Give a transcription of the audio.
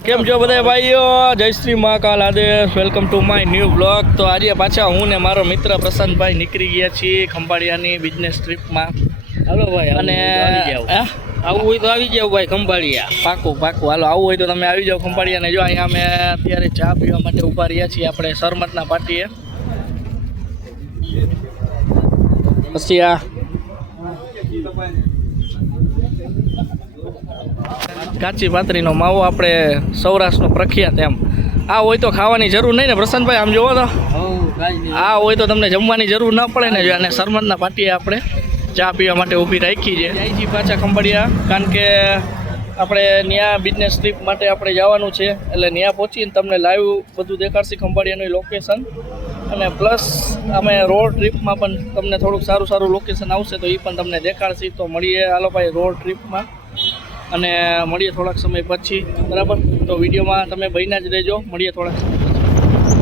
કેમ છો બધા ભાઈઓ? જય શ્રી મહાકાલ આદેશ. Welcome to my new blog. તો આજે પાછા હું ને મારો મિત્ર પ્રશાંતભાઈ નીકળી ગયા છીએ ખંભાળિયાની બિઝનેસ ટ્રીપમાં. હાલો ભાઈ, અને આવું હોય તો આવી જાવ ભાઈ ખંભાળિયા. પાકું હાલો, આવું હોય તો તમે આવી જાઓ ખંભાળિયા. ને જો અહીંયા અમે અત્યારે ચા પીવા માટે ઊભા રહ્યા છીએ આપણે સરમતના પાટીએ. પછી આ કાચી પાતરીનો માવો આપણે સૌરાષ્ટ્રનો પ્રખ્યાત એમ. આ હોય તો ખાવાની જરૂર નહીં ને પ્રશાંતભાઈ? આમ જોવો તો આ હોય તો તમને જમવાની જરૂર ન પડે ને. અને સરમતના પાટીએ આપણે ચા પીવા માટે ઊભી રાખી છે. જાય છીએ પાછા ખંભાળિયા, કારણ કે આપણે ત્યાં બિઝનેસ ટ્રીપ માટે આપણે જવાનું છે. એટલે ત્યાં પહોંચીને તમને લાઈવ બધું દેખાડશે ખંભાળિયાનું લોકેશન. અને પ્લસ અમે રોડ ટ્રીપમાં પણ તમને થોડુંક સારું લોકેશન આવશે તો એ પણ તમને દેખાડશે. તો મળીએ હાલો ભાઈ રોડ ટ્રીપમાં, અને મળીએ થોડાક સમય પછી. બરાબર, તો વિડીયોમાં તમે બન્યા જ રહેજો. મળીએ થોડાક સમય પછી.